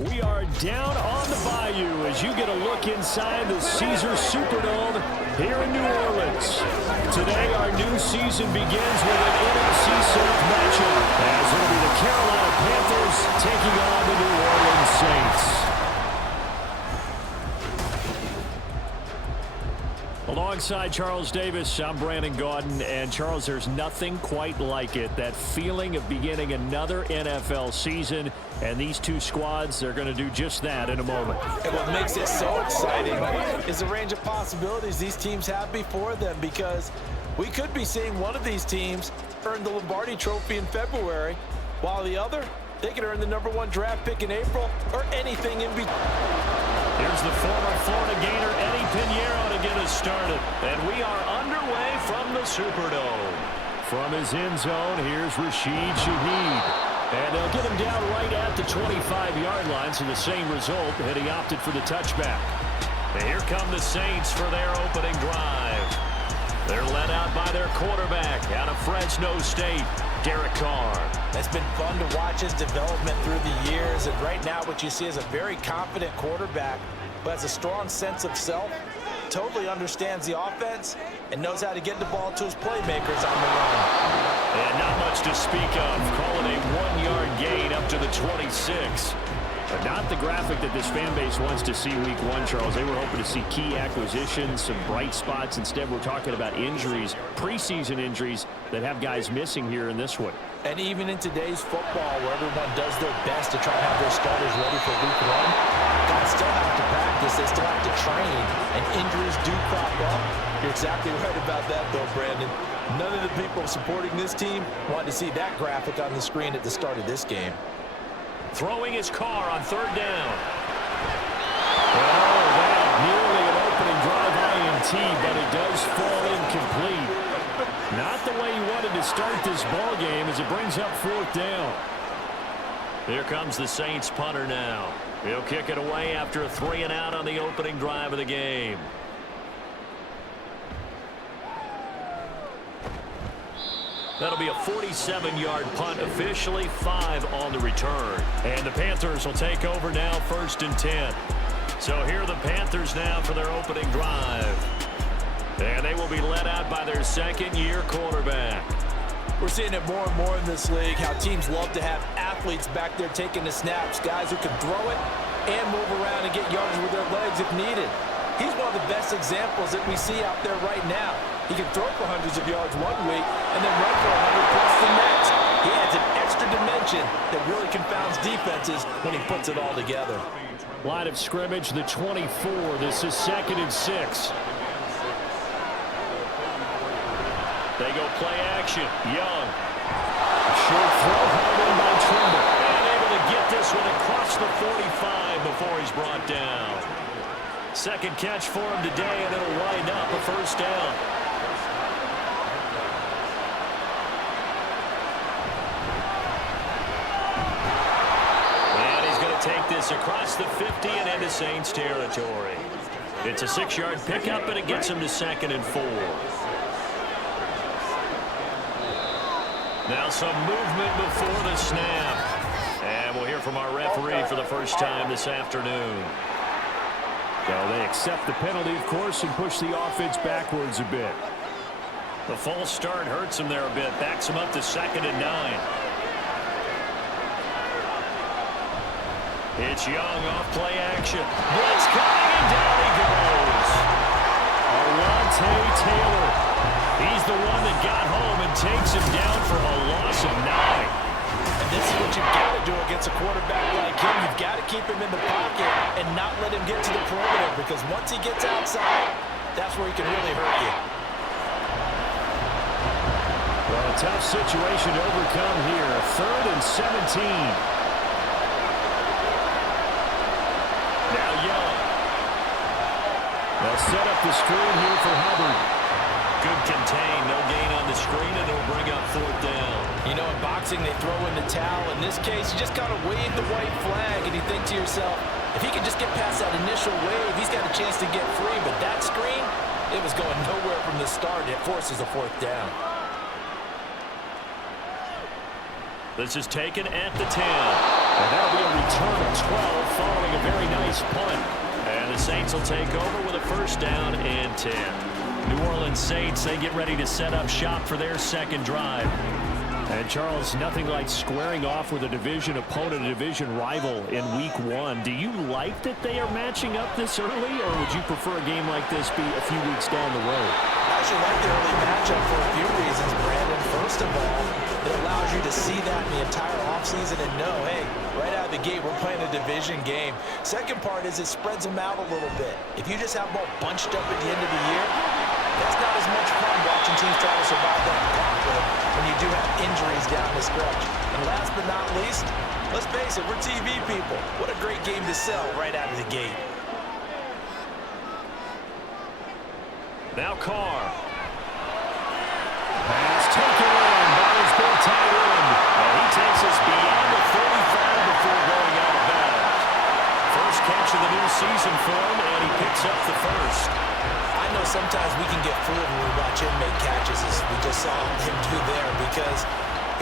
We are down on the bayou as you get a look inside the Caesars Superdome here in New Orleans. Today, our new season begins with an NFC South matchup, as it'll be the Carolina Panthers taking on the New Orleans Saints. Alongside Charles Davis, I'm Brandon Gaudin, and Charles, there's nothing quite like it. That feeling of beginning another NFL season, and these two squads, they're going to do just that in a moment. And what makes it so exciting is the range of possibilities these teams have before them, because we could be seeing one of these teams earn the Lombardi Trophy in February, while the other, they could earn the #1 draft pick in April or anything in between. Here's the former Florida Gator, Eddie Pinheiro, to get us started. And we are underway from the Superdome. From his end zone, here's Rashid Shaheed. And they'll get him down right at the 25-yard line, so the same result, and he opted for the touchback. And here come the Saints for their opening drive. They're led out by their quarterback out of Fresno State, Derek Carr. It's been fun to watch his development through the years, and right now what you see is a very confident quarterback who has a strong sense of self, totally understands the offense, and knows how to get the ball to his playmakers on the run. And not much to speak of, calling a 1-yard gain up to the 26. But not the graphic that this fan base wants to see week one, Charles. They were hoping to see key acquisitions, some bright spots. Instead, we're talking about injuries, preseason injuries that have guys missing here in this one. And even in today's football, where everyone does their best to try to have their starters ready for week one, guys still have to practice, they still have to train, and injuries do crop up. You're exactly right about that, though, Brandon. None of the people supporting this team wanted to see that graphic on the screen at the start of this game. Throwing his car on third down. Oh, that nearly an opening drive INT, but it does fall incomplete. Not the way he wanted to start this ball game as it brings up fourth down. Here comes the Saints punter now. He'll kick it away after a 3-and-out on the opening drive of the game. That'll be a 47-yard punt, officially 5 on the return. And the Panthers will take over now, 1st and 10. So here are the Panthers now for their opening drive. And they will be led out by their second-year quarterback. We're seeing it more and more in this league, how teams love to have athletes back there taking the snaps, guys who can throw it and move around and get yards with their legs if needed. He's one of the best examples that we see out there right now. He can throw for hundreds of yards one week and then run for 100 plus the next. He adds an extra dimension that really confounds defenses when he puts it all together. Line of scrimmage, the 24. This is 2nd and 6. They go play action. Young. Short throw, held in by Trimble. And able to get this one across the 45 before he's brought down. Second catch for him today, and it'll wind up a 1st down. And he's going to take this across the 50 and into Saints territory. It's a 6-yard pickup, and it gets him to 2nd and 4. Now some movement before the snap. And we'll hear from our referee for the first time this afternoon. So they accept the penalty, of course, and push the offense backwards a bit. The false start hurts him there a bit. Backs him up to 2nd and 9. It's Young off play action. Blitz coming, and down he goes. Alontae Taylor. He's the one that got home and takes him down for a loss of 9. And this is what you've got to do against a quarterback like him. You've got to keep him in the pocket and not let him get to the perimeter, because once he gets outside, that's where he can really hurt you. Well, a tough situation to overcome here. 3rd and 17. Now Young. They'll set up the screen here for Hubbard. Good contain, no gain on the screen, and it'll bring up 4th down. You know, in boxing, they throw in the towel. In this case, you just kind of wave the white flag, and you think to yourself, if he can just get past that initial wave, he's got a chance to get free. But that screen, it was going nowhere from the start. It forces a 4th down. This is taken at the 10. And that'll be a return of 12 Eagles punt. And the Saints will take over with a first down and 10. New Orleans Saints, they get ready to set up shop for their second drive. And, Charles, nothing like squaring off with a division opponent, a division rival in Week 1. Do you like that they are matching up this early, or would you prefer a game like this be a few weeks down the road? I actually like the early matchup for a few reasons, Brandon. First of all, it allows you to see that in the entire offseason and know, hey, right out of the gate, we're playing a division game. Second part is it spreads them out a little bit. If you just have them all bunched up at the end of the year, that's not as much fun watching teams try to survive that gauntlet when you do have injuries down the stretch. And last but not least, let's face it, we're TV people. What a great game to sell right out of the gate. Now Carr. Pass taken in by his big tight end. And he takes us beyond the 35 before going out of bounds. First catch of the new season for him, and he picks up the first. I know sometimes we can get fooled when we watch him make catches, as we just saw him do there, because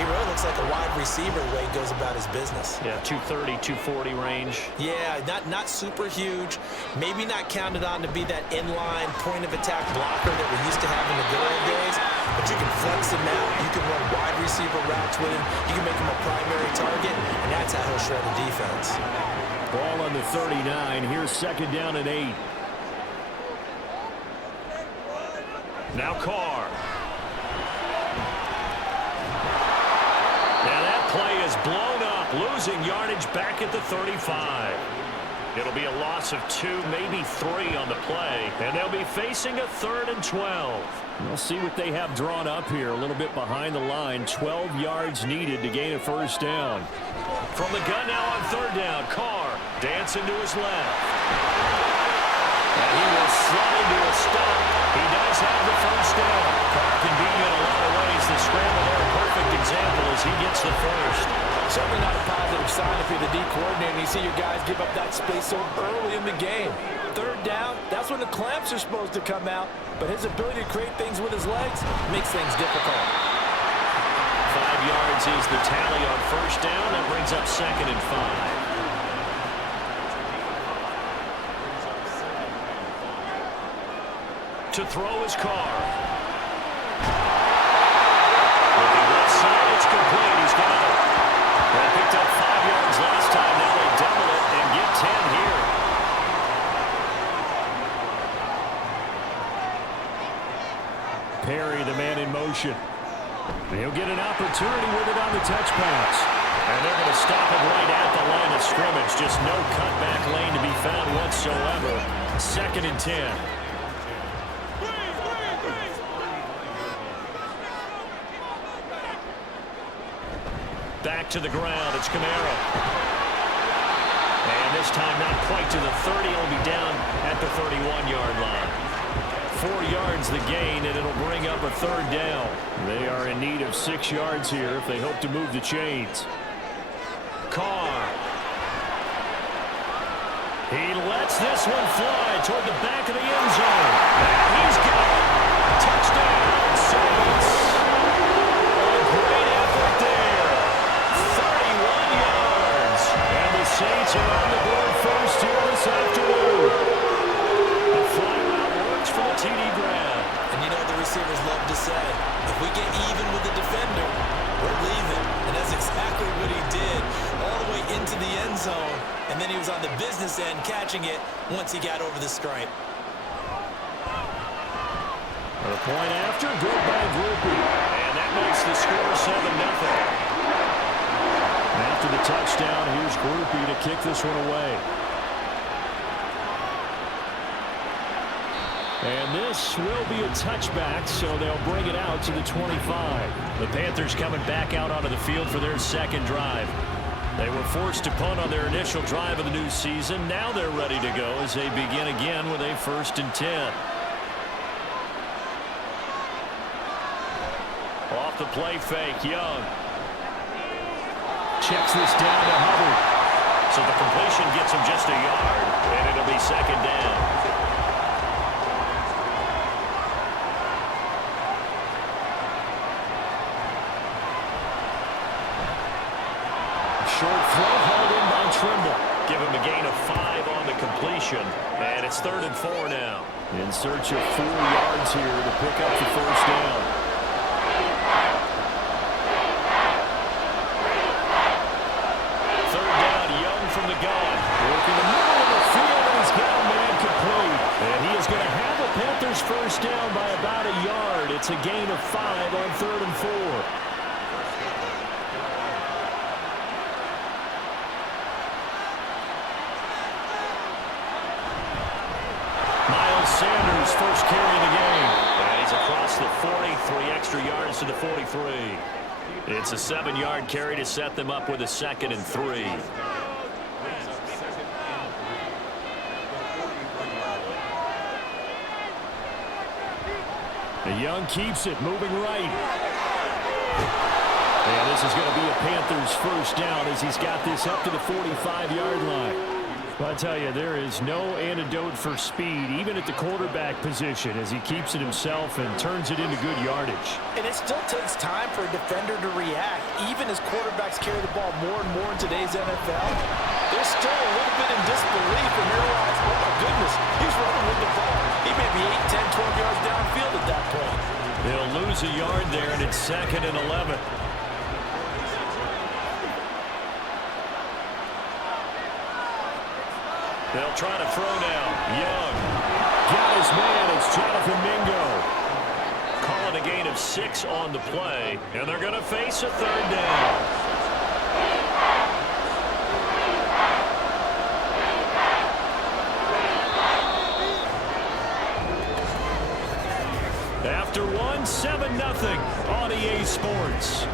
he really looks like a wide receiver the way he goes about his business. Yeah, 230, 240 range. Yeah, not super huge. Maybe not counted on to be that inline point-of-attack blocker that we used to have in the good old days, but you can flex him out. You can run wide receiver routes with him. You can make him a primary target, and that's how he'll shred a defense. Ball on the 39. Here's second down and 8. Now Carr. Now that play is blown up, losing yardage back at the 35. It'll be a loss of 2, maybe 3 on the play, and they'll be facing a 3rd and 12. We'll see what they have drawn up here, a little bit behind the line. 12 yards needed to gain a first down. From the gun now on 3rd down, Carr dancing to his left. And he will slide to a stop. He does have the first down. Carr can be in a lot of ways. The scramble there, a perfect example as he gets the first. Certainly not a positive sign if you're the D coordinator and you see your guys give up that space so early in the game. 3rd down, that's when the clamps are supposed to come out. But his ability to create things with his legs makes things difficult. 5 yards is the tally on first down. That brings up 2nd and 5. To throw his Carr. Looking left side, it's complete. He's got it. They picked up 5 yards last time. Now they double it and get 10 here. Perry, the man in motion. He'll get an opportunity with it on the touch pass. And they're going to stop him right at the line of scrimmage. Just no cutback lane to be found whatsoever. 2nd and 10. Back to the ground. It's Camaro. And this time not quite to the 30. It'll be down at the 31-yard line. 4 yards the gain, and it'll bring up a 3rd down. They are in need of 6 yards here if they hope to move the chains. Carr. He lets this one fly toward the back of the end zone. And he's got it. Touchdown, Saints. A great effort there. 31 yards. And the Saints are on the board first here this afternoon. The fly route works for the TD grab. And you know what the receivers love to say? If we get even with the defender, we're leaving. And that's exactly what he did, all the way into the end zone. And then he was on the business end catching it once he got over the stripe. A point after, good by Groupie. And that makes the score 7-0. After the touchdown, here's Groupie to kick this one away. And this will be a touchback, so they'll bring it out to the 25. The Panthers coming back out onto the field for their second drive. They were forced to punt on their initial drive of the new season. Now they're ready to go as they begin again with a 1st and 10. Off the play fake, Young. Checks this down to Hubbard. So the completion gets him just a yard, and it'll be 2nd down. Short throw hauled in by Trimble. Give him a gain of 5 on the possession. And it's 3rd and 4 now. In search of 4 yards here to pick up the first down. Third down, Young from the gun. Working the middle of the field, and he's got a man complete. And he is going to have a Panthers first down by about a yard. It's a gain of 5 on 3rd and 4. Sanders first carry of the game. And he's across the 40, 3 extra yards to the 43. It's a 7-yard carry to set them up with a 2nd and 3. And Young keeps it, moving right. And this is going to be a Panthers first down as he's got this up to the 45-yard line. Well, I tell you, there is no antidote for speed, even at the quarterback position, as he keeps it himself and turns it into good yardage. And it still takes time for a defender to react, even as quarterbacks carry the ball more and more in today's NFL. They're still a little bit in disbelief and realize, oh my goodness, he's running with the ball. He may be 8, 10, 12 yards downfield at that point. They'll lose a yard there, and it's 2nd and 11. They'll try to throw now. Young. Got his man. It's Jonathan Mingo. Calling a gain of 6 on the play. And they're going to face a 3rd down. After 1, 7-0 on EA Sports.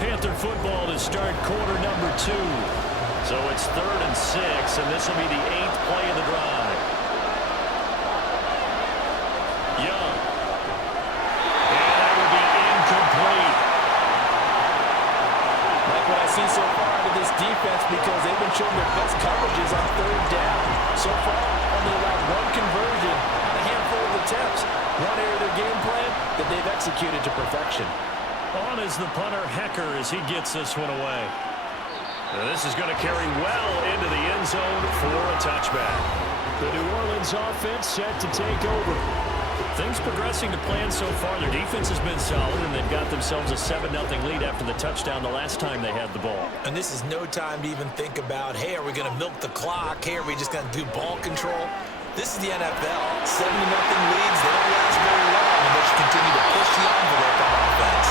Panther football to start quarter number 2. So it's 3rd and 6, and this will be the 8th play of the drive. Young. And that will be incomplete. Like what I see so far out of this defense, because they've been showing their best coverages on 3rd down. So far, only allowed 1 conversion on a handful of attempts. One area of their game plan that they've executed to perfection. On is the punter, Hecker, as he gets this one away. And this is going to carry well into the end zone for a touchback. The New Orleans offense set to take over. Things progressing to plan so far. Their defense has been solid, and they've got themselves a 7-0 lead after the touchdown the last time they had the ball. And this is no time to even think about, hey, are we going to milk the clock? Hey, are we just going to do ball control? This is the NFL. 7-0 leads. They don't last very long, and they should continue to push the envelope on offense.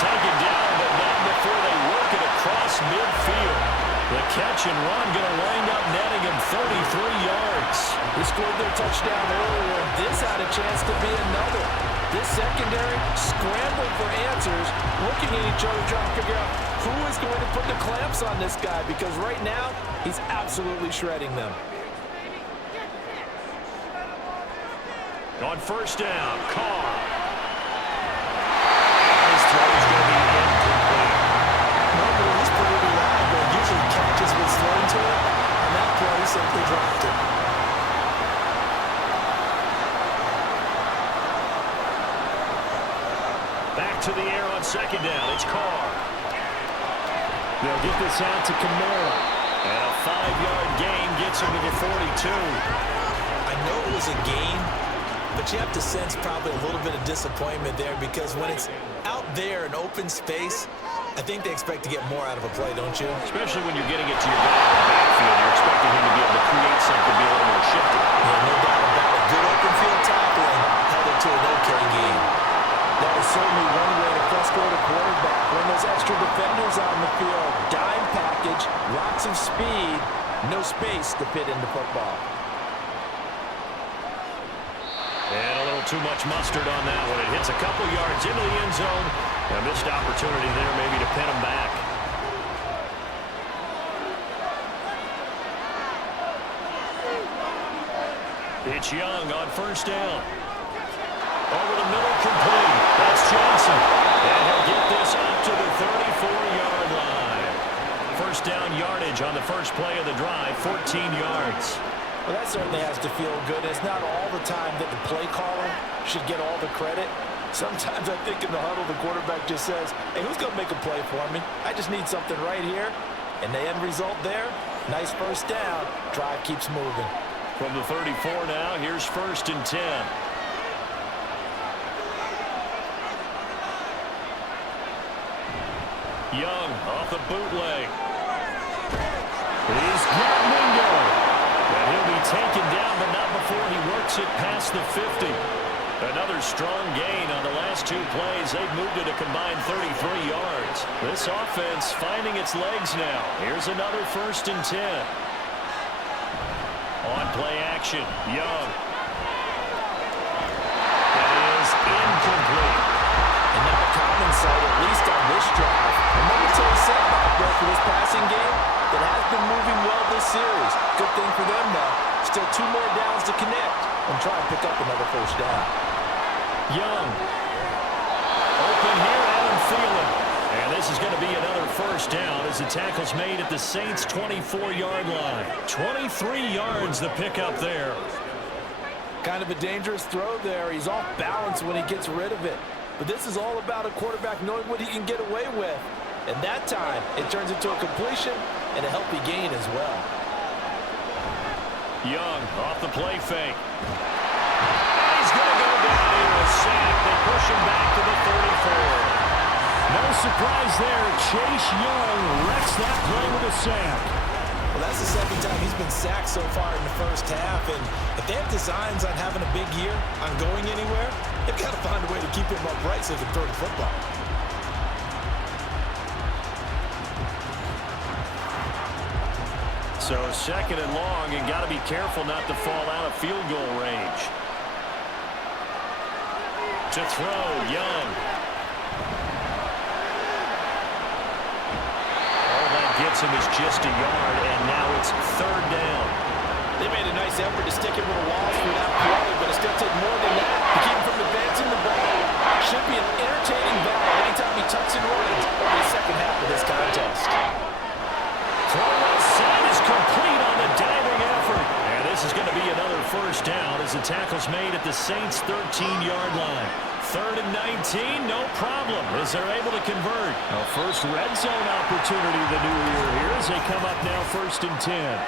Take it down, but not before they work it across midfield. The catch and run going to wind up netting him 33 yards. They scored their touchdown earlier, and this had a chance to be another. This secondary scrambling for answers, looking at each other, trying to figure out who is going to put the clamps on this guy, because right now, he's absolutely shredding them. On first down, Carr. Simply dropped it. Back to the air on 2nd down. It's Carr. They'll get this out to Kamara. And a 5-yard gain gets him to the 42. I know it was a gain, but you have to sense probably a little bit of disappointment there, because when it's out there in open space, I think they expect to get more out of a play, don't you? Especially when you're getting it to your guy in the backfield. You're expecting him to be able to create something, be a little more shifty. Yeah, no doubt about it. Good open field tackling held it to an okay game. That is certainly one way to frustrate a quarterback. When there's extra defenders on the field, dime package, lots of speed, no space to fit into football. And a little too much mustard on that one. It hits a couple yards into the end zone. A missed opportunity there maybe to pin him back. It's Young on first down. Over the middle, complete. That's Johnson. And he'll get this up to the 34-yard line. First down yardage on the first play of the drive, 14 yards. Well, that certainly has to feel good. It's not all the time that the play caller should get all the credit. Sometimes I think in the huddle, the quarterback just says, hey, who's going to make a play for me? I just need something right here. And the end result there, nice first down. Drive keeps moving. From the 34 now, here's 1st and 10. Young off the bootleg. He's got Mingo. And he'll be taken down, but not before he works it past the 50. Another strong gain on the last 2 plays. They've moved it a combined 33 yards. This offense finding its legs now. Here's another 1st and 10. On play action, Young. That is incomplete. And now a common sight, at least on this drive. And let me tell you something out there for this passing game that has been moving well this series. Good thing for them, though. Still 2 more downs to connect and try and pick up another 1st down. Young. Open here, Adam Thielen. And this is going to be another 1st down as the tackle's made at the Saints' 24-yard line. 23 yards the pickup there. Kind of a dangerous throw there. He's off balance when he gets rid of it. But this is all about a quarterback knowing what he can get away with. And that time, it turns into a completion and a healthy gain as well. Young off the play fake. He's going to go down here, a sack. They push him back to the 34. No surprise there. Chase Young wrecks that play with a sack. Well, that's the 2nd time he's been sacked so far in the first half. And if they have designs on having a big year, on going anywhere, they've got to find a way to keep him upright so they can throw the football. So 2nd and long, and got to be careful not to fall out of field goal range. To throw, Young. All that gets him is just a yard, and now it's 3rd down. They made a nice effort to stick him with the walls for that play, but it's going to take more than that to keep him from advancing the ball. Should be an entertaining battle anytime he tucks and runs over the 2nd half of this contest. Throw left side is complete on the diving effort. And this is going to be another 1st down as the tackle's made at the Saints' 13-yard line. 3rd and 19, no problem as they're able to convert. A first red zone opportunity the new year here as they come up now 1st and 10.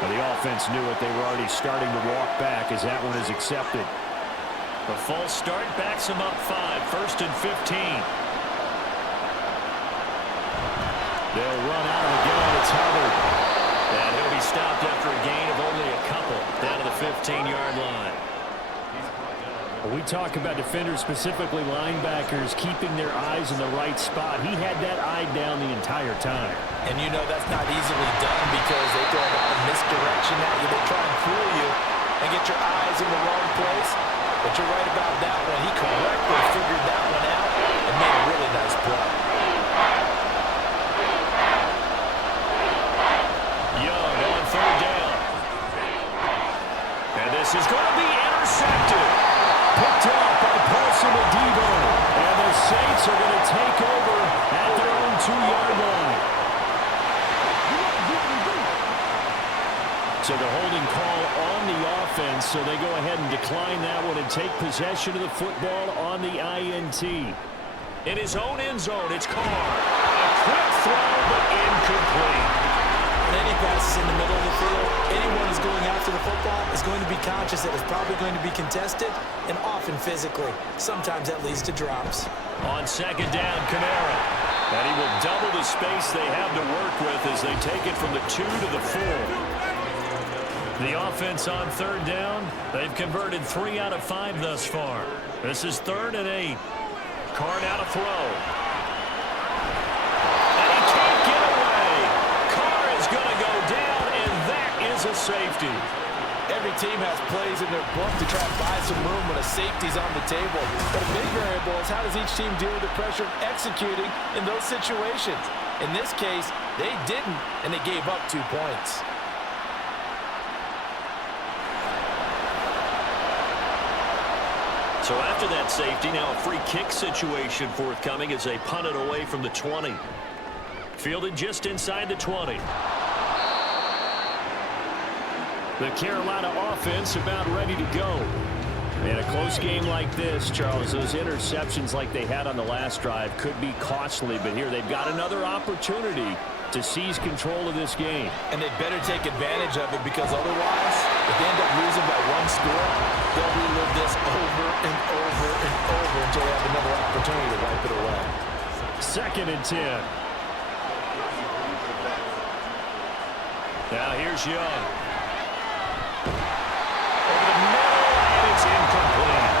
Well, the offense knew it. They were already starting to walk back as that one is accepted. The false start backs them up 5, 1st and 15. They'll run out of the gun. It's Hubbard. And he'll be stopped after a gain of only a couple down to the 15-yard line. When we talk about defenders, specifically linebackers, keeping their eyes in the right spot, he had that eye down the entire time. And you know that's not easily done because they throw a lot of misdirection at you. They try and fool you and get your eyes in the wrong place. But you're right about that one. He correctly figured that one out and made a really nice play. Young on 3rd down. And this is going to be intercepted. Picked up by Paulson Adebo. And the Saints are going to take over at their own 2-yard line. So the holding call on the offense, so they go ahead and decline that one and take possession of the football on the INT. In his own end zone, it's Carr. A quick throw, but incomplete. On any passes in the middle of the field, anyone who's going after the football is going to be conscious that it's probably going to be contested and often physically. Sometimes that leads to drops. On 2nd down, Kamara. And he will double the space they have to work with as they take it from the 2 to the 4. The offense on 3rd down, they've converted 3 out of 5 thus far. This is 3rd and 8. Carr now to throw. And he can't get away. Carr is going to go down, and that is a safety. Every team has plays in their book to try and buy some room when a safety's on the table. But a big variable is how does each team deal with the pressure of executing in those situations. In this case, they didn't, and they gave up 2 points. So after that safety, now a free kick situation forthcoming as they punt it away from the 20. Fielded just inside the 20. The Carolina offense about ready to go. In a close game like this, Charles, those interceptions like they had on the last drive could be costly, but here they've got another opportunity to seize control of this game. And they'd better take advantage of it, because otherwise, if they end up losing by one score, they'll relive this over and over and over until they have another opportunity to wipe it away. 2nd and 10. Now here's Young. Over the middle, and it's incomplete.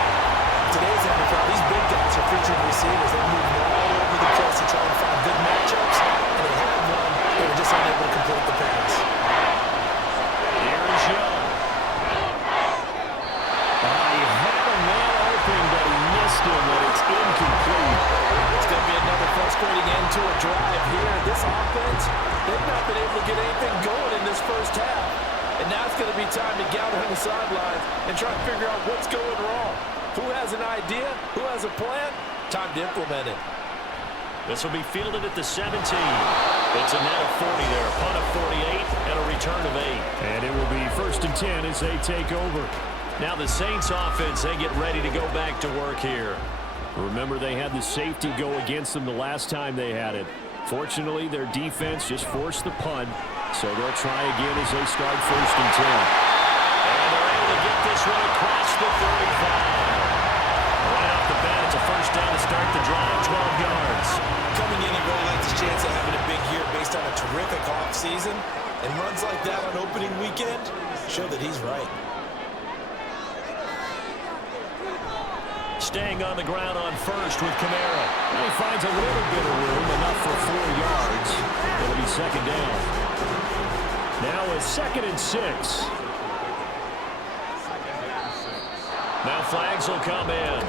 Today's NFL, these big guys are featured receivers. They move all over the place to try and find good matchups, and they had one. They were just unable to complete the pass. Here's Young. He had a man open, but he missed him, and it's incomplete. It's going to be another frustrating end to a drive here. This offense, they've not been able to get anything going in this first half. And now it's going to be time to gather on the sidelines and try to figure out what's going wrong. Who has an idea? Who has a plan? Time to implement it. This will be fielded at the 17. It's a net of 40 there. Punt of 48 and a return of 8. And it will be 1st and 10 as they take over. Now the Saints offense, they get ready to go back to work here. Remember, they had the safety go against them the last time they had it. Fortunately, their defense just forced the punt, so they'll try again as they start 1st and 10. And they're able to get this one across the 35. Right off the bat, it's a 1st down to start the drive, 12 yards. Coming in, he really likes his chance of having a big year based on a terrific offseason. And runs like that on opening weekend show that he's right. Staying on the ground on 1st with Kamara. He finds a little bit of room, enough for 4 yards. It'll be 2nd down. Now a 2nd and 6. Now flags will come in.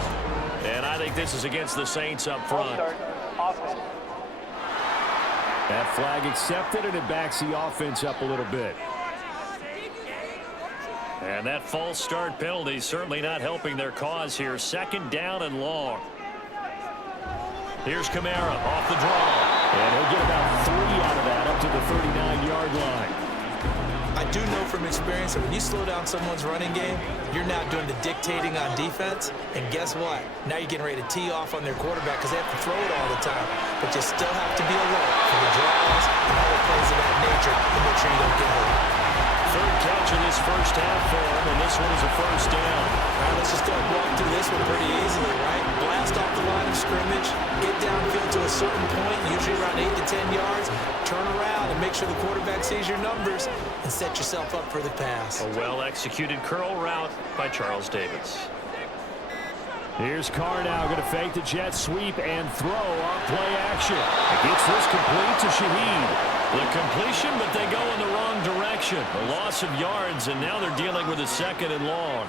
And I think this is against the Saints up front. That flag accepted, and it backs the offense up a little bit. And that false start penalty certainly not helping their cause here. 2nd down and long. Here's Kamara off the draw. And he'll get about 3 out of that up to the 39-yard line. I do know from experience that when you slow down someone's running game, you're now doing the dictating on defense. And guess what? Now you're getting ready to tee off on their quarterback because they have to throw it all the time. But you still have to be alert for the draws and other plays of that nature to make sure you don't get hurt. 3rd catch in this first half for him, and this one is a 1st down. All right, let's just go and walk through this one pretty easily, right? Blast off the line of scrimmage, get downfield to a certain point, usually around 8 to 10 yards, turn around and make sure the quarterback sees your numbers and set yourself up for the pass. A well-executed curl route by Charles Davis. Here's Carr now going to fake the jet sweep and throw on play action. It gets this complete to Shaheed. The completion, but they go in the wrong direction. A loss of yards, and now they're dealing with a 2nd and long.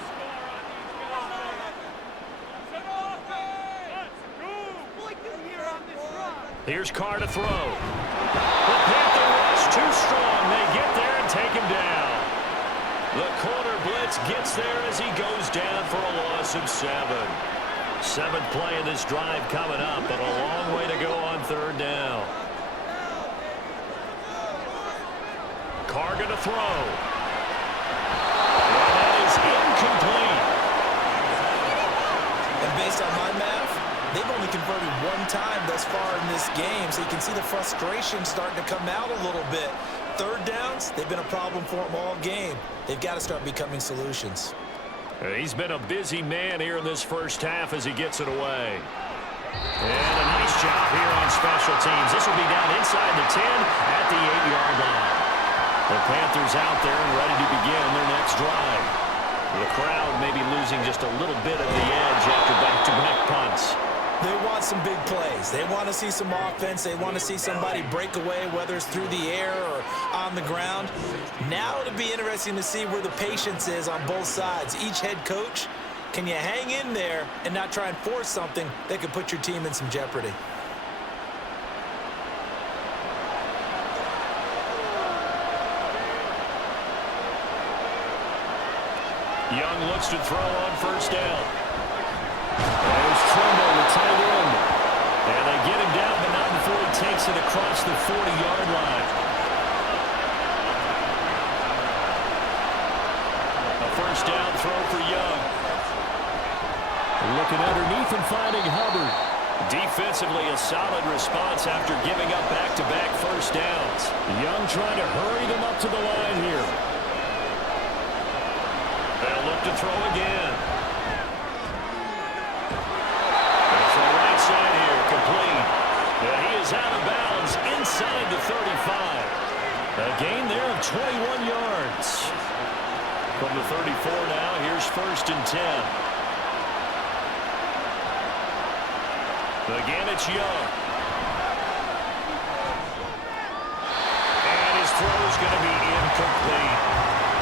Here's Carr to throw. The Panther rush too strong. They get there and take him down. The corner blitz gets there as he goes down for a loss of 7. 7th play of this drive coming up, but a long way to go on 3rd down. Carr going to throw. And that is incomplete. And based on my math, they've only converted 1 time thus far in this game, so you can see the frustration starting to come out a little bit. 3rd downs, they've been a problem for them all game. They've got to start becoming solutions. He's been a busy man here in this first half as he gets it away. And a nice job here on special teams. This will be down inside the 10 at the 8-yard line. The Panthers out there and ready to begin their next drive. The crowd may be losing just a little bit of the edge after back-to-back punts. They want some big plays. They want to see some offense. They want to see somebody break away, whether it's through the air or on the ground. Now it'll be interesting to see where the patience is on both sides. Each head coach, can you hang in there and not try and force something that could put your team in some jeopardy? Young looks to throw on 1st down. There's Trumbo, the tight end. And they get him down, but not before he takes it across the 40-yard line. A 1st down throw for Young. Looking underneath and finding Hubbard. Defensively, a solid response after giving up back-to-back first downs. Young trying to hurry them up to the line here. They'll look to throw again. And from the right side here, complete. And he is out of bounds inside the 35. A gain there of 21 yards. From the 34 now, here's 1st and 10. Again, it's Young. And his throw is going to be incomplete.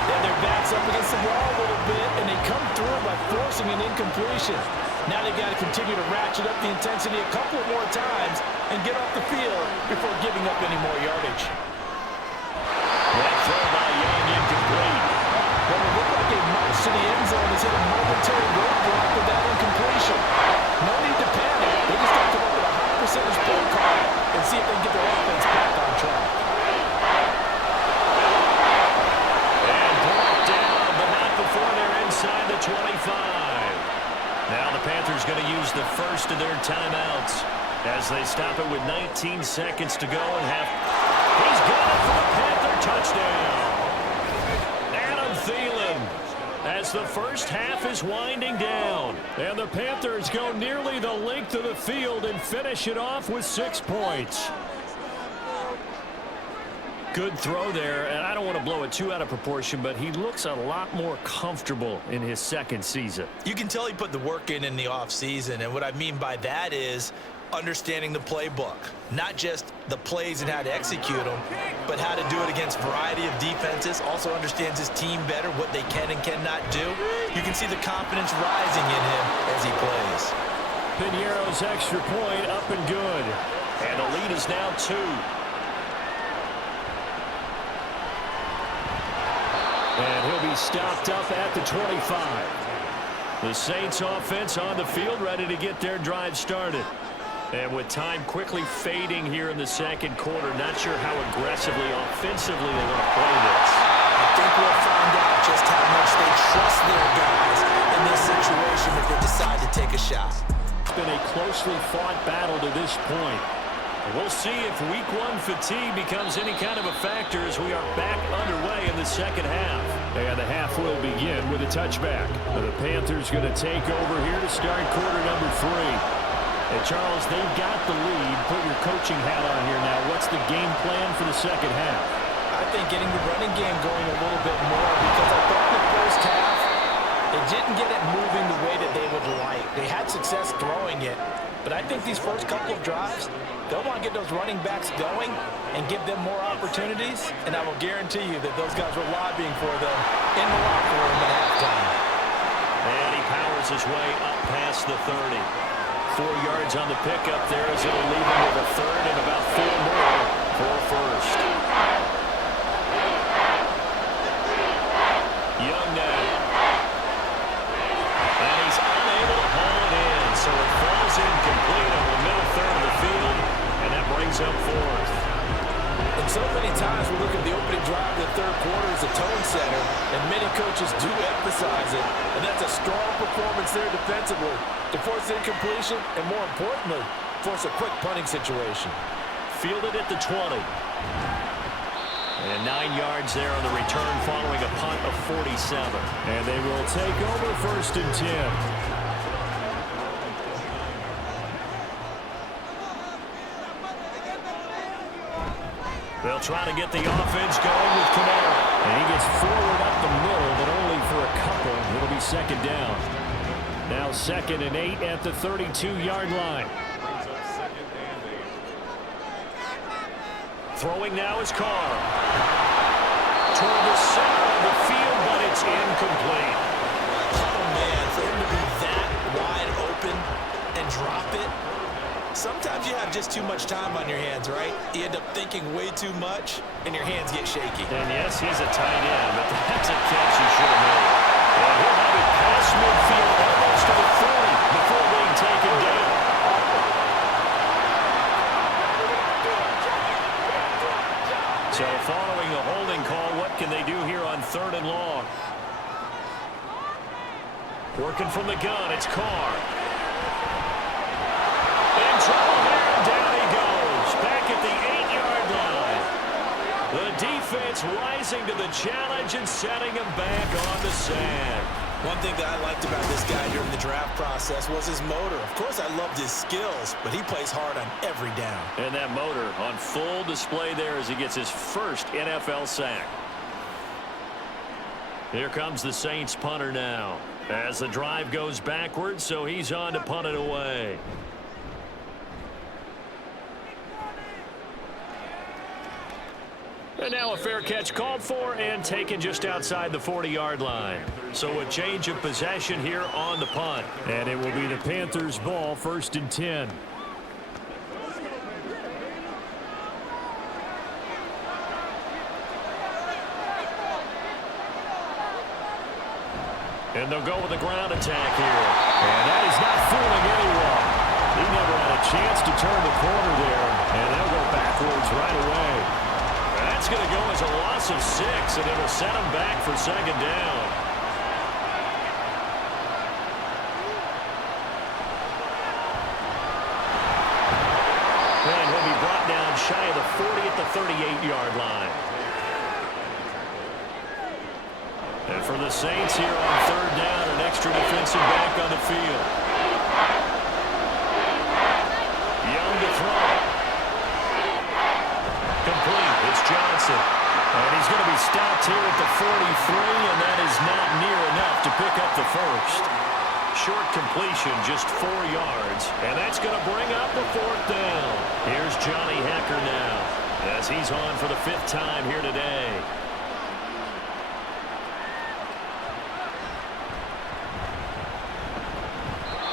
And their backs up against the wall a little bit, and they come through by forcing an incompletion. Now they've got to continue to ratchet up the intensity a couple of more times and get off the field before giving up any more yardage. That throw by Young incomplete. Well, it looked like a march to the end zone has hit a momentary roadblock with that incompletion. No need to panic. They just got to come up with a high percentage play call and see if they can get their offense back on track. And brought down, but not before they're inside the 25. Now the Panthers going to use the first of their timeouts as they stop it with 19 seconds to go and have. He's got it for the Panther touchdown. Adam Thielen, as the first half is winding down. And the Panthers go nearly the length of the field and finish it off with 6 points. Good throw there, and I don't want to blow it too out of proportion, but he looks a lot more comfortable in his second season. You can tell he put the work in the offseason, and what I mean by that is understanding the playbook. Not just the plays and how to execute them, but how to do it against a variety of defenses. Also understands his team better, what they can and cannot do. You can see the confidence rising in him as he plays. Pinheiro's extra point up and good. And the lead is now 2. And he'll be stopped up at the 25. The Saints offense on the field, ready to get their drive started. And with time quickly fading here in the second quarter, not sure how aggressively, offensively they want to play this. I think we'll find out just how much they trust their guys in this situation if they decide to take a shot. It's been a closely fought battle to this point. We'll see if week 1 fatigue becomes any kind of a factor as we are back underway in the second half. And the half will begin with a touchback. The Panthers going to take over here to start quarter number 3. And Charles, they've got the lead. Put your coaching hat on here now. What's the game plan for the second half? I think getting the running game going a little bit more because I thought in the first half they didn't get it moving the way that they would like. They had success throwing it, but I think these first couple of drives, they'll want to get those running backs going and give them more opportunities, and I will guarantee you that those guys were lobbying for them in the locker room at halftime. And he powers his way up past the 30. 4 yards on the pickup there as it'll leave him with a third and about 4 more for a first. Young now. And he's unable to haul it in, so it falls incomplete on the middle third of the field, and that brings up 4th. And so many times we look at the opening drive of the third quarter as a tone setter, and many coaches do emphasize it. And that's a strong performance there defensively to force incompletion and, more importantly, force a quick punting situation. Fielded at the 20. And 9 yards there on the return following a punt of 47. And they will take over 1st and 10. They'll try to get the offense going with Kamara. And he gets forward up the middle, but only for a couple. It'll be second down. Now 2nd and 8 at the 32-yard line. Throwing now is Carr. Toward the center of the field, but it's incomplete. Oh, man, for him to be that wide open and drop it. Sometimes you have just too much time on your hands, right? You end up thinking way too much, and your hands get shaky. And yes, he's a tight end, but that's a catch he should have made. And he'll have it past midfield almost to the 40 before being taken down. So following the holding call, what can they do here on 3rd and long? Working from the gun, it's Carr. rising to the challenge and setting him back on the sack. One thing that I liked about this guy during the draft process was his motor. Of course, I loved his skills, but he plays hard on every down. And that motor on full display there as he gets his first NFL sack. Here comes the Saints punter now. As the drive goes backwards, so he's on to punt it away. And now a fair catch called for and taken just outside the 40-yard line. So a change of possession here on the punt. And it will be the Panthers' ball, 1st and 10. And they'll go with a ground attack here. And that is not fooling anyone. He never had a chance to turn the corner there. And they'll go backwards right away. That's going to go as a loss of 6, and it'll set him back for 2nd down. And he'll be brought down shy of the 40 at the 38-yard line. And for the Saints here on 3rd down, an extra defensive back on the field. Young to throw. Complete. It's Johnson. And he's going to be stopped here at the 43, and that is not near enough to pick up the first. Short completion, just 4 yards. And that's going to bring up the 4th down. Here's Johnny Hecker now as he's on for the 5th time here today.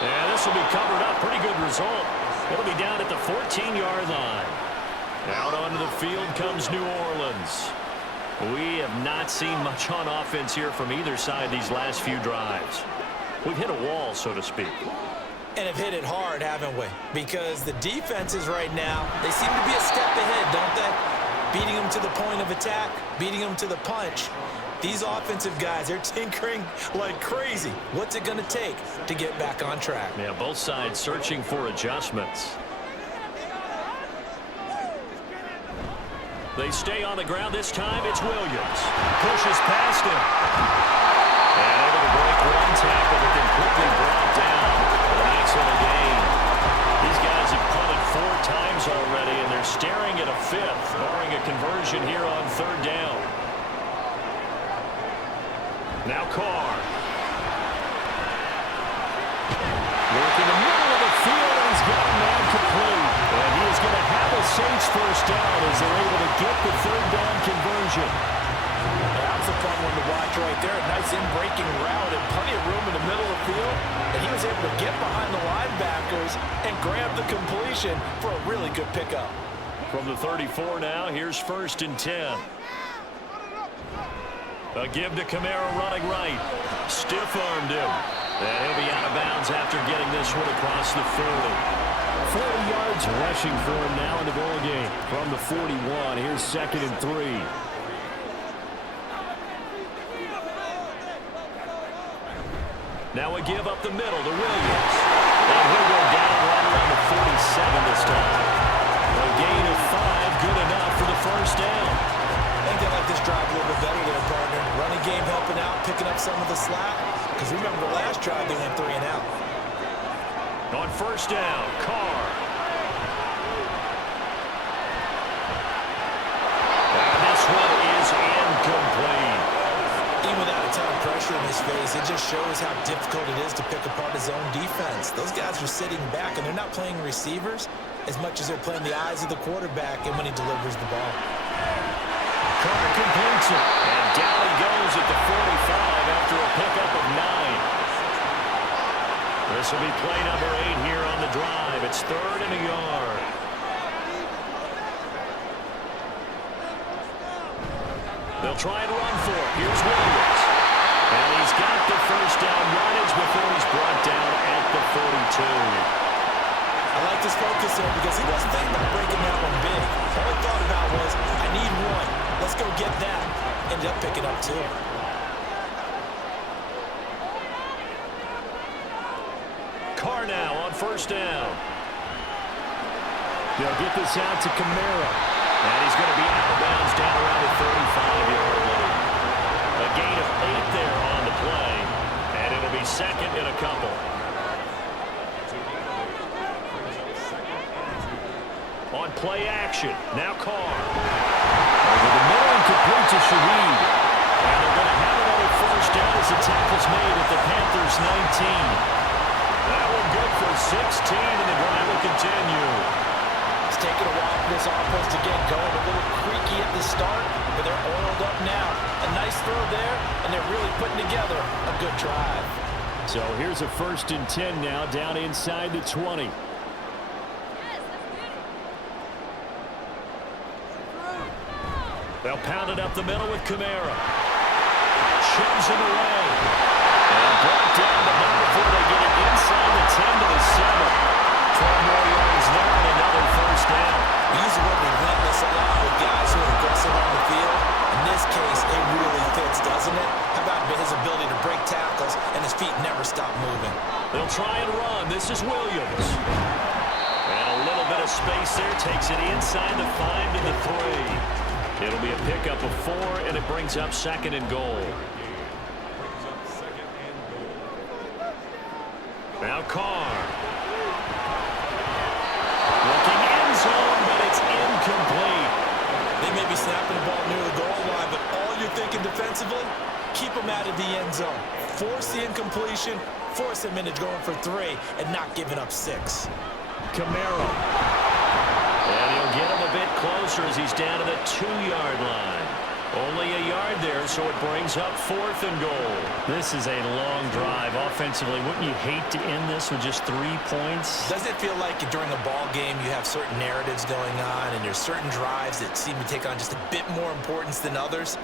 And this will be covered up. Pretty good result. It'll be down at the 14-yard line. Out onto the field comes New Orleans. We have not seen much on offense here from either side these last few drives. We've hit a wall, so to speak. And have hit it hard, haven't we? Because the defenses right now, they seem to be a step ahead, don't they? Beating them to the point of attack, beating them to the punch. These offensive guys are tinkering like crazy. What's it going to take to get back on track? Yeah, both sides searching for adjustments. They stay on the ground. This time it's Williams. Pushes past him. And able to break one tackle, but completely brought down. A nice little gain. These guys have punted 4 times already, and they're staring at a 5th, barring a conversion here on 3rd down. Now Carr. Working the middle of the field, and he's got a man complete. And he is going to have a Saints first down as they're able to get the 3rd down conversion. That was a fun one to watch right there. A nice in-breaking route and plenty of room in the middle of the field. And he was able to get behind the linebackers and grab the completion for a really good pickup. From the 34 now, here's 1st and 10. A give to Kamara running right. Stiff-armed him. And he'll be out of bounds after getting this one across the 40. 40 yards rushing for him now in the ball game. From the 41, here's 2nd and 3. Now a give up the middle to Williams. And he'll go down right around the 47 this time. A gain of 5, good enough for the first down. I think they like this drive a little bit better there, partner. Running game helping out, picking up some of the slack. Because remember the last drive, they went 3 and out. On first down, Carr. And this one is incomplete. Even without a ton of pressure in his face, it just shows how difficult it is to pick apart his own defense. Those guys are sitting back, and they're not playing receivers as much as they're playing the eyes of the quarterback and when he delivers the ball. Carr completes it. And down he goes at the 45 after a pickup of 9. This will be play number 8 here on the drive. It's 3rd and a yard. They'll try and run for it. Here's Williams. And he's got the first down yardage before he's brought down at the 42. I like this focus here because he wasn't thinking about breaking that one big. All he thought about was, I need 1. Let's go get that. Ended up picking up 2. Carr now on first down. They'll get this out to Kamara. And he's going to be out of bounds down around the 35 8 there on the play, and it'll be second and a couple. On play action, now Carr. Over the middle and complete to Shaheed. And they're going to have it on a first down as the tackle's made at the Panthers' 19. That one good for 16, and the drive will continue. It's taken a while for this offense to get going. A little creaky at the start, but they're oiled up now. A nice throw there, and they're really putting together a good drive. So here's a 1st and 10 now, down inside the 20. They'll pound it up the middle with Kamara. Shoves him away. And brought down, but not before they get it inside the 10 to the 7. 12 more yards there and another first down. We use the word relentless a lot with guys who are aggressive on the field. In this case, it really fits, doesn't it? How about his ability to break tackles and his feet never stop moving? They'll try and run. This is Williams. And a little bit of space there. Takes it inside the 5 to the 3. It'll be a pickup of 4, and it brings up 2nd and goal. Now Carr. Looking end zone, but it's incomplete. They may be snapping the ball near the goal line, but all you're thinking defensively, keep them out of the end zone. Force the incompletion, force them into going for 3, and not giving up 6. Kamara. And he'll get him a bit closer as he's down to the 2-yard line. Only a yard there, so it brings up 4th and goal. This is a long drive offensively. Wouldn't you hate to end this with just 3 points? Doesn't it feel like during a ball game you have certain narratives going on and there's certain drives that seem to take on just a bit more importance than others?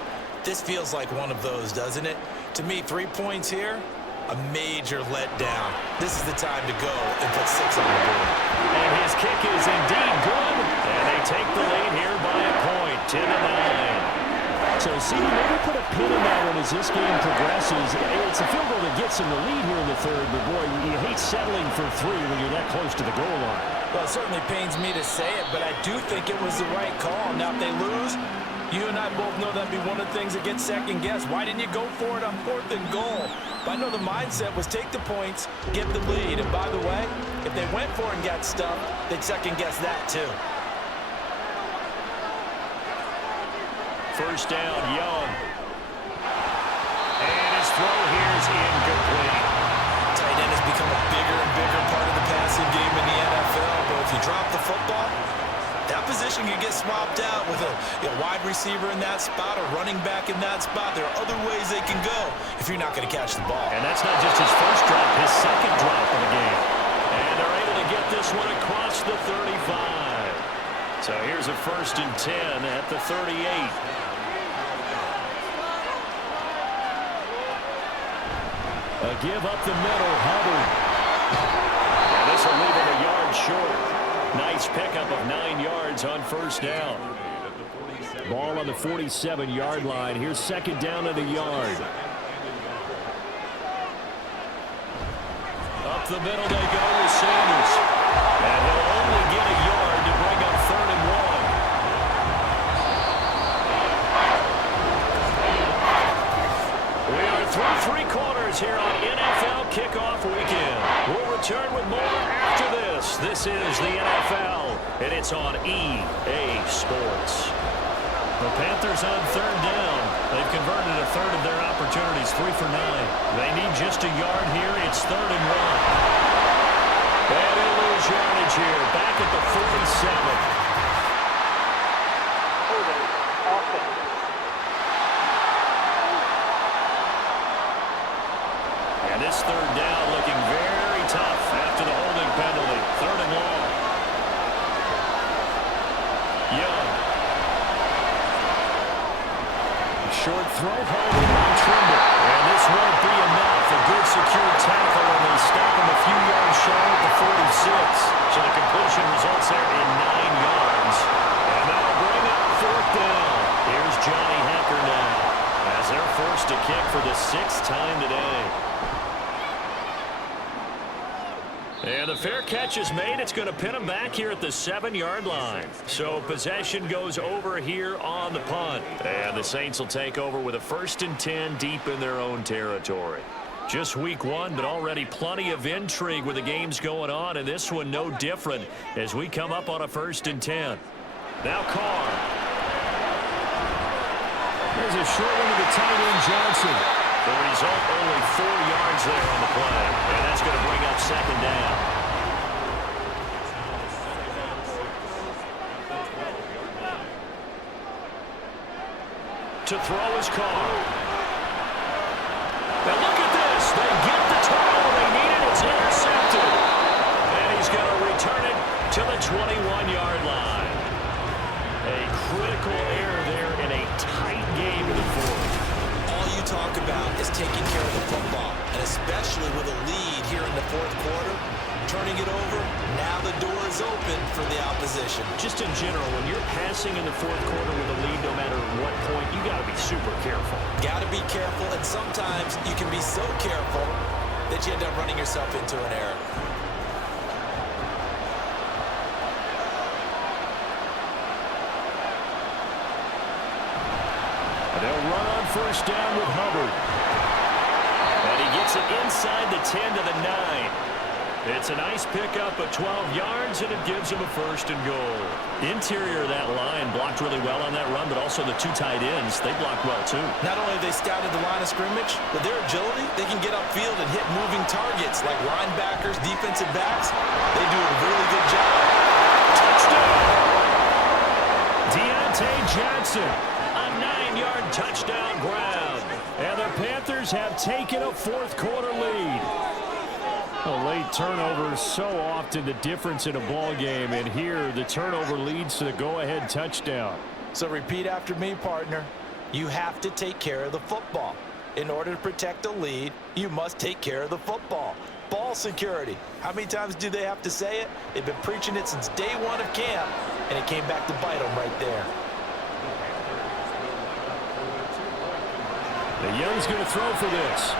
This feels like one of those, doesn't it? To me, 3 points here, a major letdown. This is the time to go and put 6 on the board. And his kick is indeed good. And they take the lead here by a point, 10-9. So, CD, maybe put a pin in that one as this game progresses. It's a field goal that gets him the lead here in the 3rd, but boy, you hate settling for 3 when you're that close to the goal line. Well, it certainly pains me to say it, but I do think it was the right call. Now, if they lose, you and I both know that'd be one of the things that gets second-guessed. Why didn't you go for it on 4th and goal? But I know the mindset was take the points, get the lead. And by the way, if they went for it and got stuffed, they'd second-guess that too. First down, Young. And his throw here is incomplete. Tight end has become a bigger and bigger part of the passing game in the NFL. But if you drop the football, that position can get swapped out with a wide receiver in that spot, a running back in that spot. There are other ways they can go if you're not going to catch the ball. And that's not just his first drop, his 2nd drop of the game. And they're able to get this one across the 35. So here's a 1st and 10 at the 38. A give up the middle, Hubbard. And this will leave him a yard short. Nice pickup of 9 yards on first down. Ball on the 47-yard line. Here's 2nd down and a yard. Up the middle they go with Sanders. And he'll only get a yard to bring up 3rd and 1. We are through 3 quarters here on NFL Kickoff Weekend. We'll return with more after this. This is the NFL, and it's on EA Sports. The Panthers on 3rd down. They've converted a 1/3 of their opportunities, 3 for 9. They need just a yard here. It's 3rd and 1. And they lose yardage here, back at the 47. And this 3rd down looking very tough after the holding penalty. 3rd and long. Young. Short throw home and Trimble. And this won't be enough. A good secure tackle, and they stop him a few yards shy at the 46. So the completion results there in 9 yards. And that'll bring up 4th down. Here's Johnny Hacker now, as they're forced to kick for the 6th time today. And And the fair catch is made. It's going to pin him back here at the 7-yard line. So possession goes over here on the punt. And the Saints will take over with a 1st and 10 deep in their own territory. Just week 1, but already plenty of intrigue with the games going on, and this one no different as we come up on a 1st and 10. Now Carr. There's a short one to the tight end, Johnson. The result, only 4 yards there on the play, and that's going to bring up 2nd down. To throw is Carr. Now look at this. They get the turnover they needed. It's intercepted. And he's going to return it to the 21-yard line. A critical error there in a tight game in the 4th. All you talk about is taking care of the football, and especially with a lead here in the 4th quarter, turning it over, now the door is open for the opposition. Just in general, when you're passing in the 4th quarter with a lead, no matter what point, you got to be super careful. Got to be careful, and sometimes you can be so careful that you end up running yourself into an error. They'll run on 1st down with Hubbard. And he gets it inside the 10 to the 9. It's a nice pickup of 12 yards, and it gives him a 1st and goal. The interior of that line blocked really well on that run, but also the 2 tight ends, they blocked well too. Not only have they scouted the line of scrimmage, but their agility, they can get upfield and hit moving targets like linebackers, defensive backs. They do a really good job. Touchdown! Deontay Johnson. A 9-yard touchdown grab. And the Panthers have taken a 4th quarter lead. A late turnover is so often the difference in a ball game, and here the turnover leads to the go-ahead touchdown. So repeat after me, partner. You have to take care of the football. In order to protect a lead, you must take care of the football. Ball security. How many times do they have to say it? They've been preaching it since day 1 of camp, and it came back to bite them right there. The Young's going to throw for this.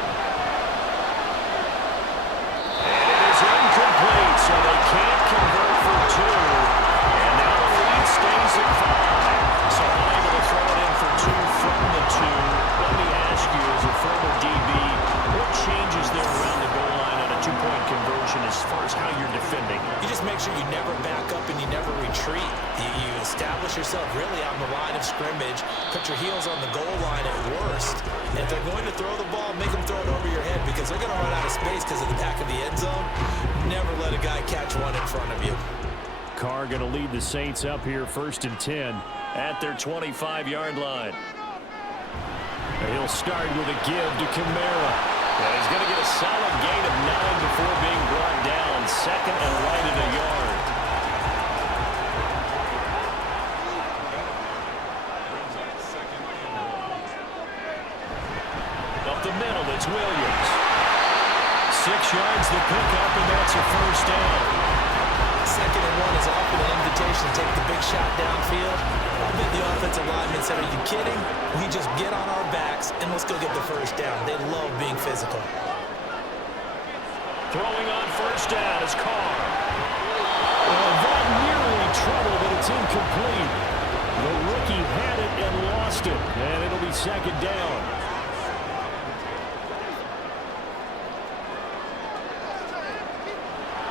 And it is incomplete, so they can't convert for 2. And now the lead stays at 5. So unable to throw it in for 2 from the 2. Let me ask you, as a former DB, what changes there around the goal line on a 2-point conversion as far as how you're defending? You just make sure you never back up and you never retreat. You establish yourself really on the line of scrimmage, put your heels on the goal line at worst. And if they're going to throw the ball, make them throw it over your head because they're going to run out of space because of the back of the end zone. Never let a guy catch one in front of you. Carr going to lead the Saints up here 1st and 10. At their 25-yard line. He'll start with a give to Kamara. And he's going to get a solid gain of 9 before being brought down. 2nd and right at a yard. Up the middle, it's Williams. 6 yards the pickup, and that's a 1st down. 2nd and 1 is often an invitation to take the big shot downfield. I bet the offensive lineman said, are you kidding? We just get on our backs and let's go get the 1st down. They love being physical. Throwing on 1st down is Carr. That nearly trouble, but it's incomplete. The rookie had it and lost it, and it'll be 2nd down.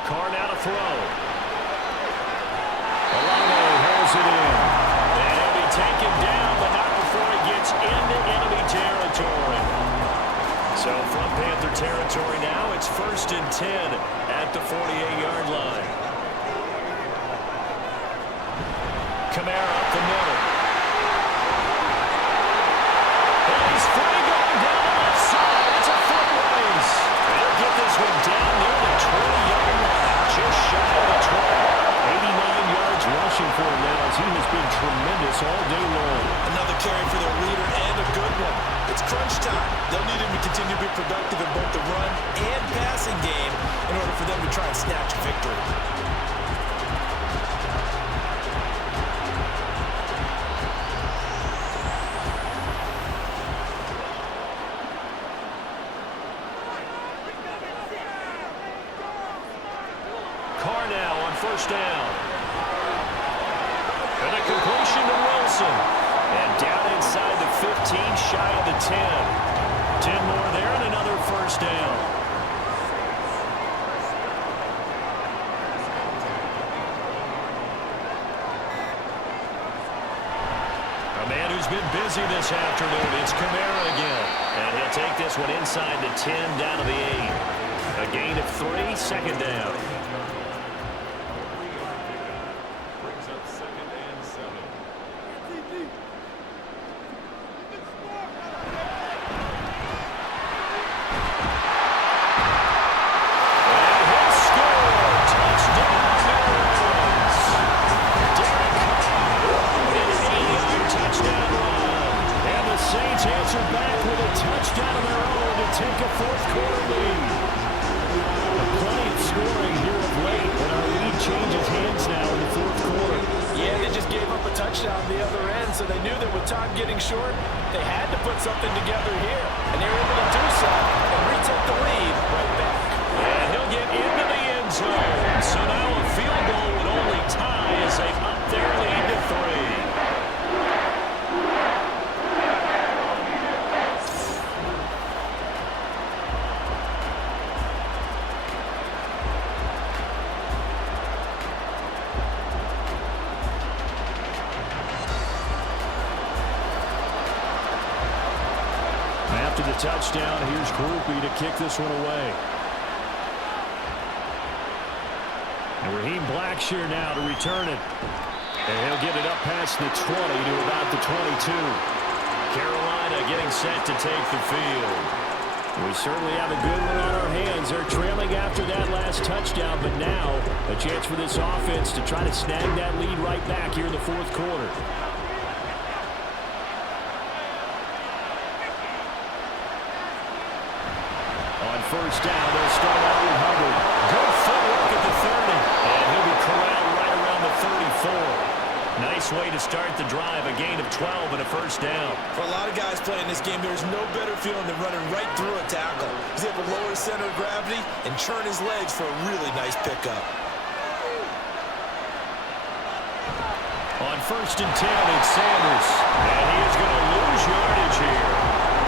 Carr now to throw. Alano holds it in. And he'll be taken down, but not before he gets into enemy territory. So from Panther territory now, it's 1st and 10 at the 48-yard line. Kamara up the middle. And he's free going down the left side. It's a foot race. They'll get this one down near the 20-yard line, just shy of the 20. 89 yards rushing for him now as he has been tremendous all day long. Another carry for their leader and a good one. It's crunch time. They'll need him to continue to be productive in both the run and passing game in order for them to try and snatch a victory. first down. And a completion to Wilson. And down inside the 15, shy of the 10. 10 more there and another first down. A man who's been busy this afternoon. It's Kamara again. And he'll take this one inside the 10, down to the 8. A gain of 3, second down. Touchdown. Here's Groupie to kick this one away. And Raheem Blackshear now to return it. And he'll get it up past the 20 to about the 22. Carolina getting set to take the field. We certainly have a good one on our hands. They're trailing after that last touchdown, but now a chance for this offense to try to snag that lead right back here in the fourth quarter. First down, they'll start out with Hubbard. Good footwork at the 30. And he'll be corralled right around the 34. Nice way to start the drive. A gain of 12 and a first down. For a lot of guys playing this game, there's no better feeling than running right through a tackle. He's able to lower his center of gravity and churn his legs for a really nice pickup. On first and 10, it's Sanders. And he is going to lose yardage here.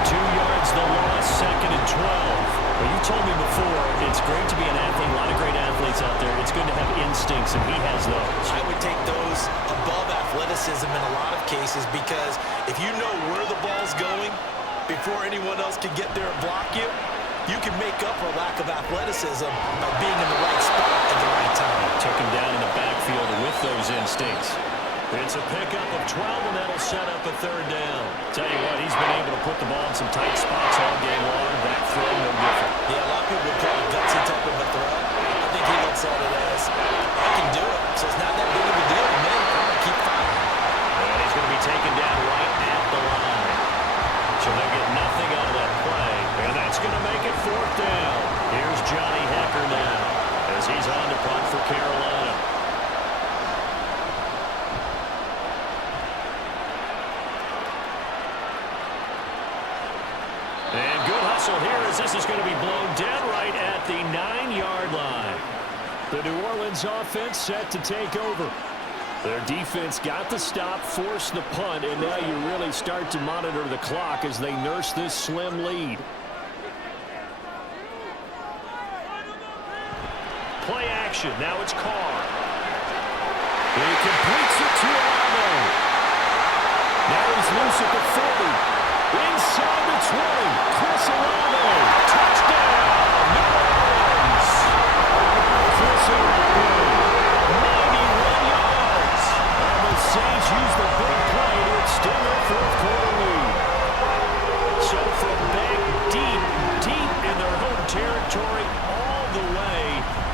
2 yards the loss, second and 12. Well, you told me before, it's great to be an athlete. A lot of great athletes out there. It's good to have instincts, and he has those. I would take those above athleticism in a lot of cases because if you know where the ball's going before anyone else can get there and block you, you can make up for lack of athleticism by being in the right spot at the right time. Took him down in the backfield with those instincts. It's a pickup of 12, and that'll set up a third down. Tell you what, he's been able to put the ball in some tight spots all game long. That throw, no different. Yeah, a lot of people would call it gutsy type of a throw. I think he looks at it as, I can do it, so it's not that big of a deal to me. I'm going to keep fighting. And he's going to be taken down right at the line. So they'll get nothing out of that play. And that's going to make it fourth down. Here's Johnny Hecker now as he's on to punt for Carolina. And good hustle here as this is going to be blown dead right at the 9-yard line. The New Orleans offense set to take over. Their defense got the stop, forced the punt, and now you really start to monitor the clock as they nurse this slim lead. Play action. Now it's Carr. He completes it to Alamo. Now he's loose at the 40. Inside the 20. Chris Alamo. Touchdown. New Orleans. Chris Alamo. 91 yards. And the Saints use the big play to extend their fourth quarter lead. So from back deep in their home territory all the way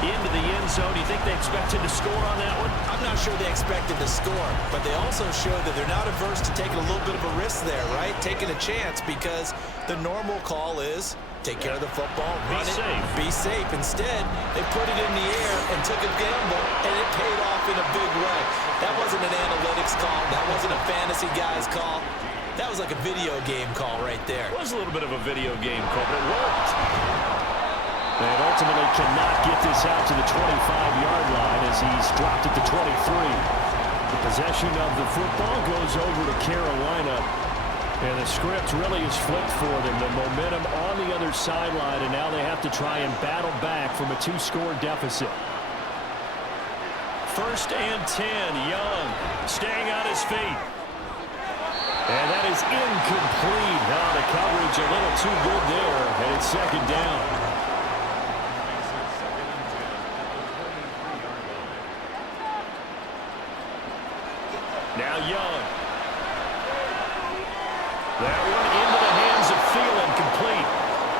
into the end zone. Do you think they expected to score on that one? I'm not sure they expected to score, but they also showed that they're not averse to taking a little bit of a risk there, right? Taking a chance because the normal call is take care of the football, run it, be safe. Instead, they put it in the air and took a gamble, and it paid off in a big way. That wasn't an analytics call. That wasn't a fantasy guy's call. That was like a video game call right there. It was a little bit of a video game call, but it worked. And ultimately cannot get this out to the 25-yard line as he's dropped it to 23. The possession of the football goes over to Carolina. And the script really is flipped for them. The momentum on the other sideline, and now they have to try and battle back from a 2-score deficit. 1st and 10, Young staying on his feet. And that is incomplete. Now the coverage a little too good there, and it's 2nd down. Now Young. That one into the hands of Thielen, complete.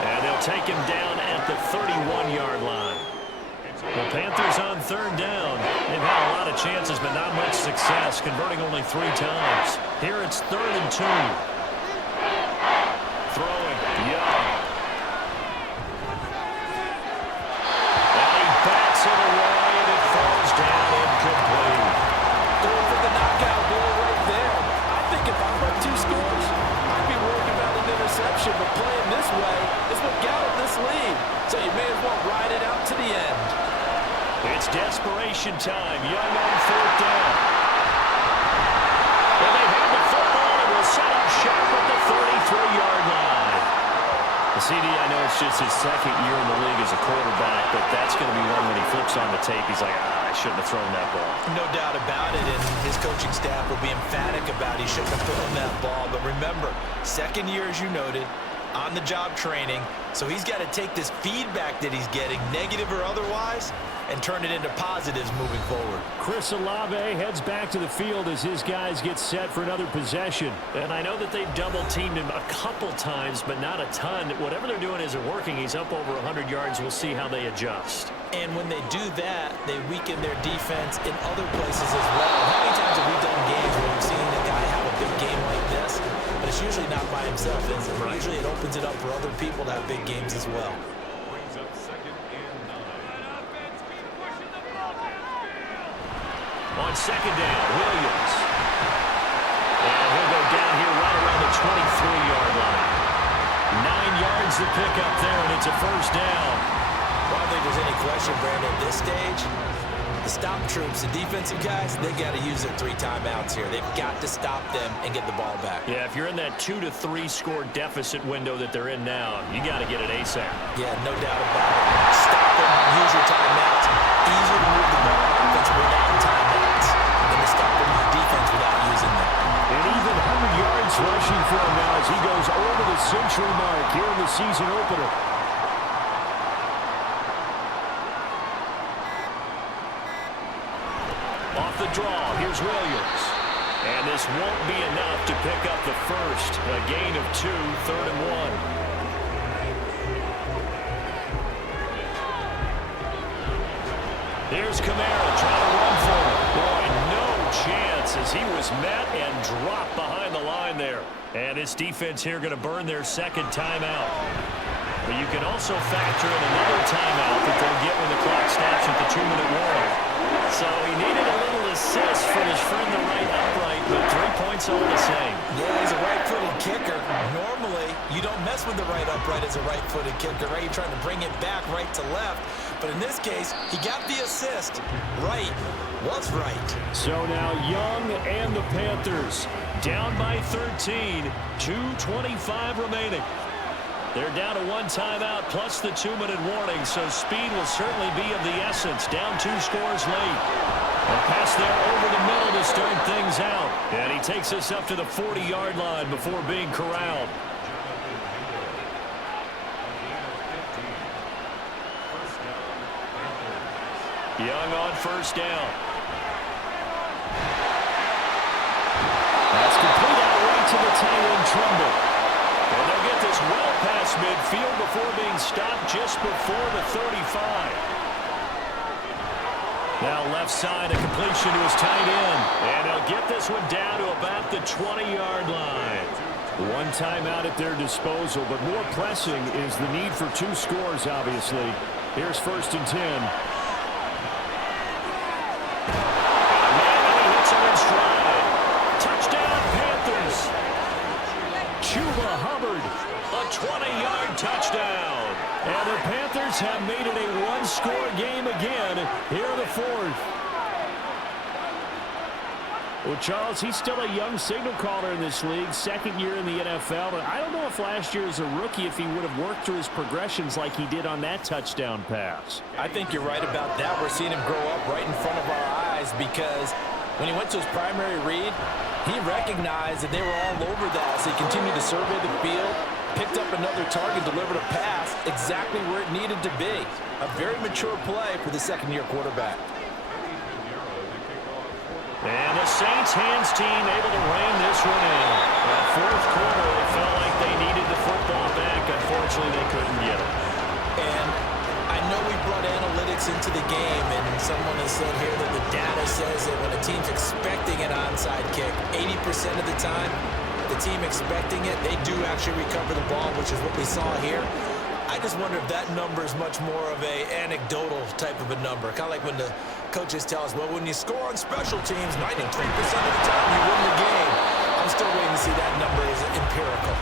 And they'll take him down at the 31-yard line. The Panthers on 3rd down. They've had a lot of chances, but not much success, converting only 3 times. Here it's 3rd and 2. Throwing, Young. And he bats it away, and it falls down incomplete. Going for the knockout blow right there. I think if I'm up 2 scores, I'd be worried about an interception, but playing this way is what got him this lead. So you may as well ride it out to the end. It's desperation time. Young on 4th down. And they have the football and will set up shop at the 33-yard line. The CD, I know it's just his 2nd year in the league as a quarterback, but that's going to be one when he flips on the tape. He's like, I shouldn't have thrown that ball. No doubt about it, and his coaching staff will be emphatic about he shouldn't have thrown that ball. But remember, 2nd year, as you noted, on-the-job training, so he's got to take this feedback that he's getting, negative or otherwise, and turn it into positives moving forward. Chris Olave heads back to the field as his guys get set for another possession. And I know that they've double-teamed him a couple times, but not a ton. Whatever they're doing isn't working. He's up over 100 yards. We'll see how they adjust. And when they do that, they weaken their defense in other places as well. How many times have we done games where we've seen a guy have a big game like this? But it's usually not by himself, is it? Right. Usually it opens it up for other people to have big games as well. On 2nd down, Williams. And he'll go down here right around the 23-yard line. 9 yards to pick up there, and it's a 1st down. Well, I don't think there's any question, Brandon, at this stage, the stop troops, the defensive guys, they got to use their 3 timeouts here. They've got to stop them and get the ball back. Yeah, if you're in that 2 to 3 score deficit window that they're in now, you got to get it ASAP. Yeah, no doubt about it. Stop them, use your timeouts. Easier to move the ball on offense without timeouts than to stop them on defense without using them. And even 100 yards rushing for him now as he goes over the century mark here in the season opener. Off the draw, here's Williams. And this won't be enough to pick up the 1st. A gain of 2, 3rd and 1. Here's Kamara trying to run for him. Boy, no chance as he was met and dropped behind the line there. And this defense here going to burn their 2nd timeout. But you can also factor in another timeout that they'll get when the clock stops at the 2-minute warning. So he needed a little assist from his friend the right upright, but 3 points all the same. Yeah, he's a right-footed kicker. Normally, you don't mess with the right upright as a right-footed kicker, right? You're trying to bring it back right to left. But in this case, he got the assist. Right was right. So now Young and the Panthers Down by 13, 2:25 remaining. They're down to 1 timeout plus the 2-minute warning, so speed will certainly be of the essence. Down 2 scores late. A pass there over the middle to start things out. And he takes us up to the 40-yard line before being corralled. Young on 1st down. That's complete out right to the tight end Trumbull. And they'll get this well past midfield before being stopped just before the 35. Now left side, a completion to his tight end. And they'll get this one down to about the 20-yard line. 1 timeout at their disposal, but more pressing is the need for 2 scores, obviously. Here's 1st and 10. Touchdown, Panthers. Chuba Hubbard, a 20-yard touchdown. And the Panthers Panthers have made it a one-score game again here in the fourth. Well, Charles, he's still a young signal caller in this league, second year in the NFL. But I don't know if last year as a rookie, if he would have worked through his progressions like he did on that touchdown pass. I think you're right about that. We're seeing him grow up right in front of our eyes because when he went to his primary read, he recognized that they were all over that. So he continued to survey the field, picked up another target, delivered a pass exactly where it needed to be. A very mature play for the second-year quarterback. And the Saints hands team able to rein this one in. That fourth quarter, it felt like they needed the football back. Unfortunately, they couldn't get it. And I know we brought analytics into the game, and someone has said here that the data says that when a team's expecting an onside kick, 80% of the time, the team expecting it, they do actually recover the ball, which is what we saw here. I just wonder if that number is much more of a anecdotal type of a number. Kind of like when the coaches tell us, well, when you score on special teams, 93% of the time you win the game. I'm still waiting to see that number is empirical.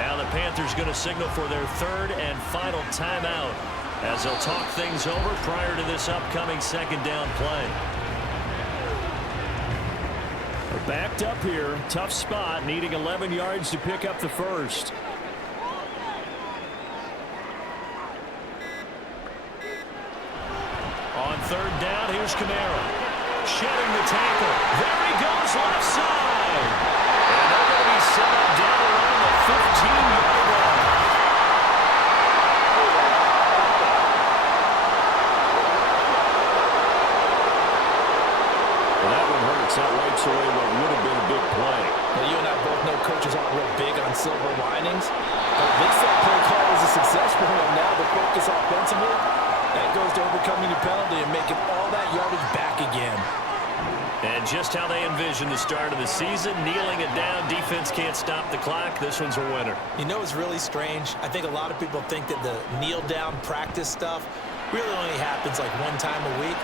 Now the Panthers going to signal for their third and final timeout as they'll talk things over prior to this upcoming second down play. Backed up here, tough spot, needing 11 yards to pick up the first. On third down, here's Kamara. Shedding the tackle. There he goes, left side. And they're going to be set up down around the 15-yard line. Well, that one hurts. That wipes away what would have been a big play. Now, you and I both know coaches aren't real big on silver linings. But at least that play call was a success for him. Now the focus offensively, that goes to overcoming the penalty and making all that yardage back again. And just how they envision the start of the season, kneeling it down, defense can't stop the clock. This one's a winner. You know, it's really strange. I think a lot of people think that the kneel-down practice stuff really only happens like one time a week.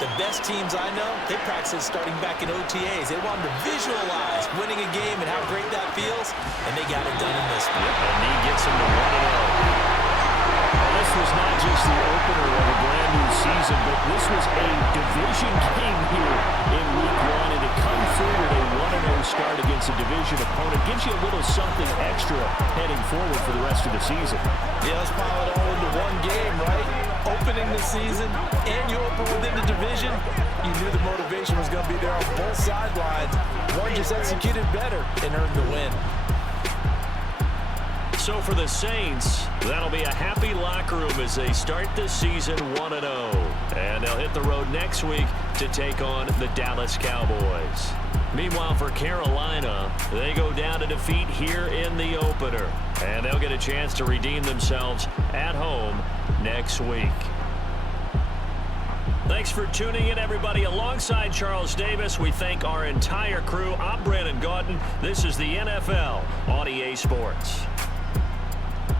The best teams I know, they practice starting back in OTAs. They want them to visualize winning a game and how great that feels, and they got it done in this one. Yep, and he gets them to 1-0. This was not just the opener of a brand new season, but this was a division game here in week one, and to come through with a 1-0 start against a division opponent gives you a little something extra heading forward for the rest of the season. Yeah, let's pile it all into one game, right? Opening the season, and you open within the division. You knew the motivation was going to be there on both sidelines. One just executed better and earned the win. So for the Saints, that'll be a happy locker room as they start this season 1-0. And they'll hit the road next week to take on the Dallas Cowboys. Meanwhile, for Carolina, they go down to defeat here in the opener. And they'll get a chance to redeem themselves at home next week. Thanks for tuning in, everybody. Alongside Charles Davis, we thank our entire crew. I'm Brandon Gaudin. This is the NFL on EA Sports.